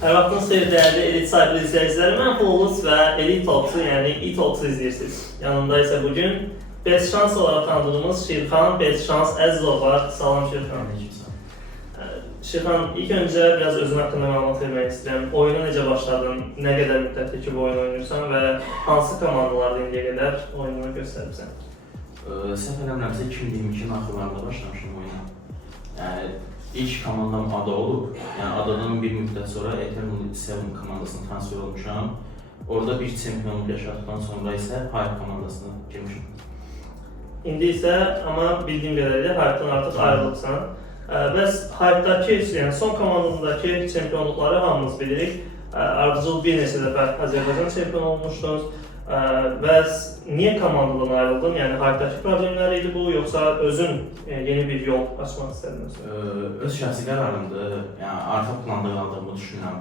Hər vaxtınız xeyir dəyərli Elit sahibli izləyiciləri, mən Flawless və Elit Talks-u, yəni e-Talks-u izləyirsiniz. Yanımda isə bugün Best Şans olaraq tanıdığımız Şirxan Best Şans Əzizov var. Salam Şirxan. Şirxan, ilk öncə biraz özün haqqında məlumat vermək istəyirəm. Oyuna necə başladın, nə qədər müddətdir ki bu oyunu oynayırsan və hansı komandalarda indiyə qədər oyununu göstəribsən? Səhv eləmirəmsə 2022-nin axırlarında başlamışdım oyuna. Yəni, ilk komandam Ada olub. Yəni, Adadan bir müddət sonra Eternal 7 komandasına transfer olmuşam. Orada bir çempionluq yaşadıqdan sonra isə Hype komandasına girmişim. İndi isə, amma bildiyim qədərilə Hype'dan artıq ayrılıbsan. Bəs Hype'dakı, yəni son komandasındakı çempionluqları hamımız bilirik. Ardıcıl bir neçə dəfə Azərbaycan çempionu olmuşdunuz. Bəs niyə komandadan ayrıldın? Yəni Hype'dakı problemlər idi bu, yoxsa özün yeni bir yol açmaq istədiniz? Öz şəxsi qərarımdır. Yəni arxa planda qaldığımı düşünürəm.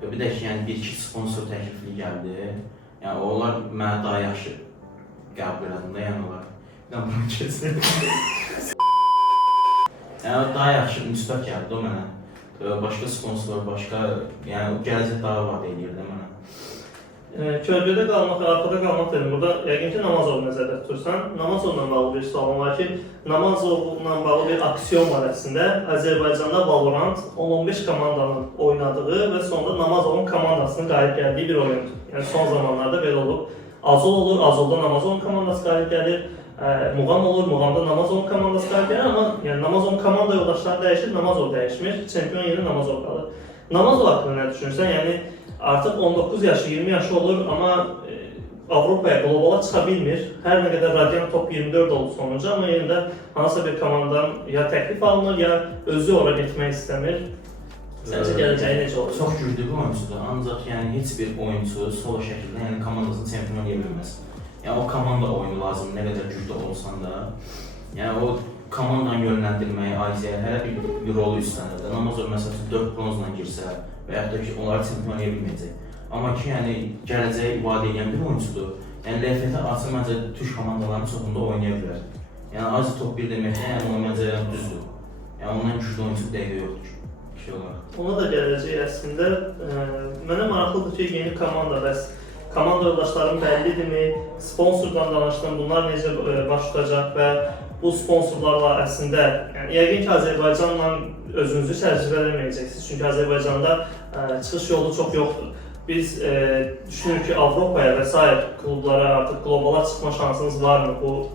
Bir də ki, yəni bir-iki sponsor təklifli gəldi. Yəni onlar mənə daha yaxşı qəbul edəndə, yəni onlar. Yəni bunu kesin. Yəni daha yaxşı müsbət gəldi o mənə. Başqa sponsorlar, başqa, yəni gələcək daha vaxt eləyirdi mənə. Kölgədə qalmaq, arxada qalmaq dedim. Burada yəqin ki Namazovu nəzərdə tutursan. Namazovla bağlı bir sualım var ki, Namazovla bağlı bir aksiyon var əslində. Azərbaycanda Valorant 10-15 komandanın oynadığı və sonunda Namazovun komandasının qalib gəldiyi bir oyundur. Yəni son zamanlarda belə olub. Azol olur, Azolda Namazovun komandası qalib gəlir. Muğam olur, Muğamda Namazovun komandası qalib gəlir. Amma yəni Namazovun komanda yoldaşları dəyişir, Namazov dəyişmir. Çempion yeni Namazov qalır. Namazov haqqında nə düşünürsən? Yəni artıq 19 yaşı, 20 yaşı olur, amma Avropaya, qlobala çıxa bilmir. Hər nə qədər Radiant top 24 oldu sonuncu, amma yenə də hansısa bir komandadan ya təklif alınır, ya özü ora getmək istəmir. Səncə gələcəyi necə olur? Çox güclü bir oyuncudur, ancaq yəni heç bir oyuncu solo şəkildə yəni komandasını çempion edə bilməz. Yəni o komanda oyunu lazımdır, nə qədər güclü olsan da. Yəni o komandanı yönləndirməyə, Aziyə hələ bir rolu üstlənir. Namazov məsələn 4 bronzla girsə və yaxud da ki, onları çempion edə bilməyəcək. Amma ki, yəni gələcəyi ifadə edən bir oyuncudur. Yəni LFT açı məncə Türk komandalarının çoxunda oynaya bilər. Yəni Aziya top 1 deməklə, yəni o məncə düzdür. Yəni ondan güclü oyuncu dəqiqə yoxdur. Ona da gələcək əslində. Mənə maraqlıdır ki, yeni komanda, bəs komanda yoldaşların bəllidirmi? Sponsordan danışdım, bunlar necə baş tutacaq və bu sponsorlarla əslində, yəni yəqin ki Azərbaycanla özünüzü çərçivələməyəcəksiniz. Çünki Azərbaycanda çıxış yolu çox yoxdur. Biz düşünürük ki Avropaya və sair klublara artıq qlobala çıxma şansınız varmı bu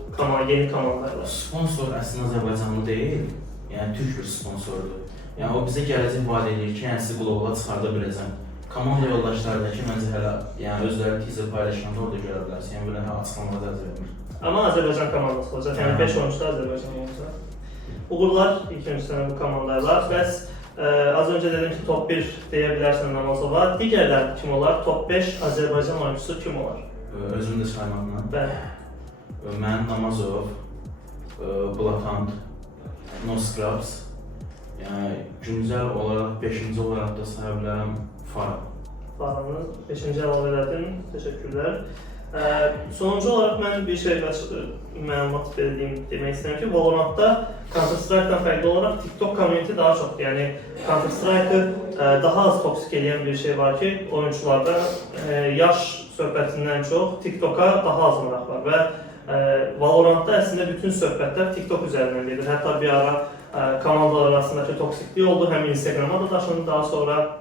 yeni komandalarla? Sponsor əslində Azərbaycanlı deyil, yəni Türk bir sponsordur. Yəni o bizə gələcək vaad edir ki, yəni sizi qlobala çıxarda biləcəm. Komanda yoldaşlarındakı məncə hələ, yəni özləri teaser paylaşanda orada görə bilərsən, yəni belə açıqlamada əzəlmir. Amma Azərbaycan komandası olacaq, yəni 5 oyuncu da Azərbaycan olacaq. Uğurlar ilk öncəsinə bu komandayla. Bəs az öncə dedim ki, top 1 deyə bilərsən Namazova. Digərlər kim olar? Top 5 Azərbaycan oyuncusu kim olar? Özüm də saymaqla. Bəli. Mən Namazov, Blatant, No Scrubs. Yəni güncəl olaraq 5-ci olaraq da saya bilərəm Farah. Farah'ı 5-ci əlavə elədin. Təşəkkürlər. Sonuncu olaraq mən bir şey məlumat demək istəyirəm ki, Valorantda Counter-Strike'dan fərqli olaraq TikTok community daha çoxdur. Yəni Counter-Strike'ı daha az toksik edən bir şey var ki, oyuncularda yaş söhbətindən çox TikTok'a daha az maraq var və Valorantda əslində bütün söhbətlər TikTok üzərindən gedir. Hətta bir ara komandalar arasındakı toksiklik oldu, həm Instagram'a da daşındı, daha sonra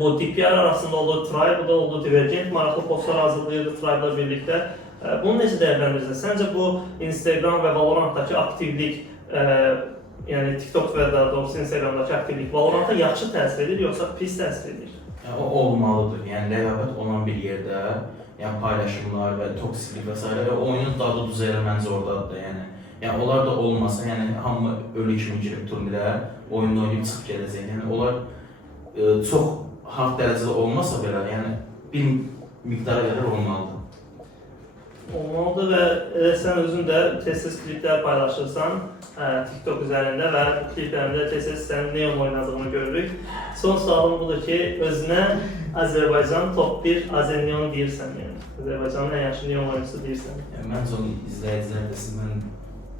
bu DPR arasında oldu, Tribe'da oldu, Divergent maraqlı postlar hazırlayırdı Tribe'la birlikdə. Bunu necə dəyərləndirirsən? Səncə bu Instagram və Valorantdakı aktivlik, yəni TikTok və daha doğrusu Instagramdakı aktivlik Valorantda yaxşı təsir edir, yoxsa pis təsir edir? O olmalıdır. Yəni rəqabət olan bir yerdə, yəni paylaşımlar və toksiklik və s. oyunun dadı düzəlir məncə oradadır. Yəni onlar da olmasa, yəni hamı ölü kimi girib turnirə, oyunda oynayıb çıxıb gələcək. Yəni onlar çox hard dərəcədə olmasa belə, yəni bir miqdara qədər olmalıdır. Olmalıdır və elə sən özün də tez-tez kliplər paylaşırsan TikTok üzərində və bu kliplərində tez-tez sənin neon oynadığını görürük. Son sualım budur ki, özünə Azərbaycan top 1 Azerneon deyirsən, yəni Azərbaycanın ən yaxşı neon oyuncusu deyirsən. Yəni məncə onu izləyicilər desin, mən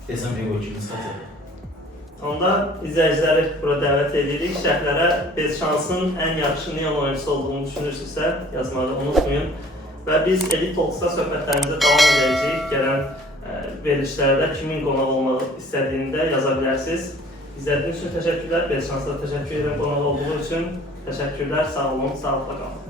desəm ego kimi çıxacaq. Onda izləyiciləri bura dəvət edirik. Şərhlərə Bez Şansın ən yaxşı neon oyuncusu olduğunu düşünürsünüzsə yazmağı unutmayın. Və biz Elite Talks'da söhbətlərimizə davam edəcəyik. Gələn verilişlərdə kimin qonaq olmaq istədiyini də yaza bilərsiniz. İzlədiyiniz üçün təşəkkürlər. Bez Şans'a təşəkkür edirəm qonaq olduğu üçün. Təşəkkürlər, sağ olun, sağlıqla qalın.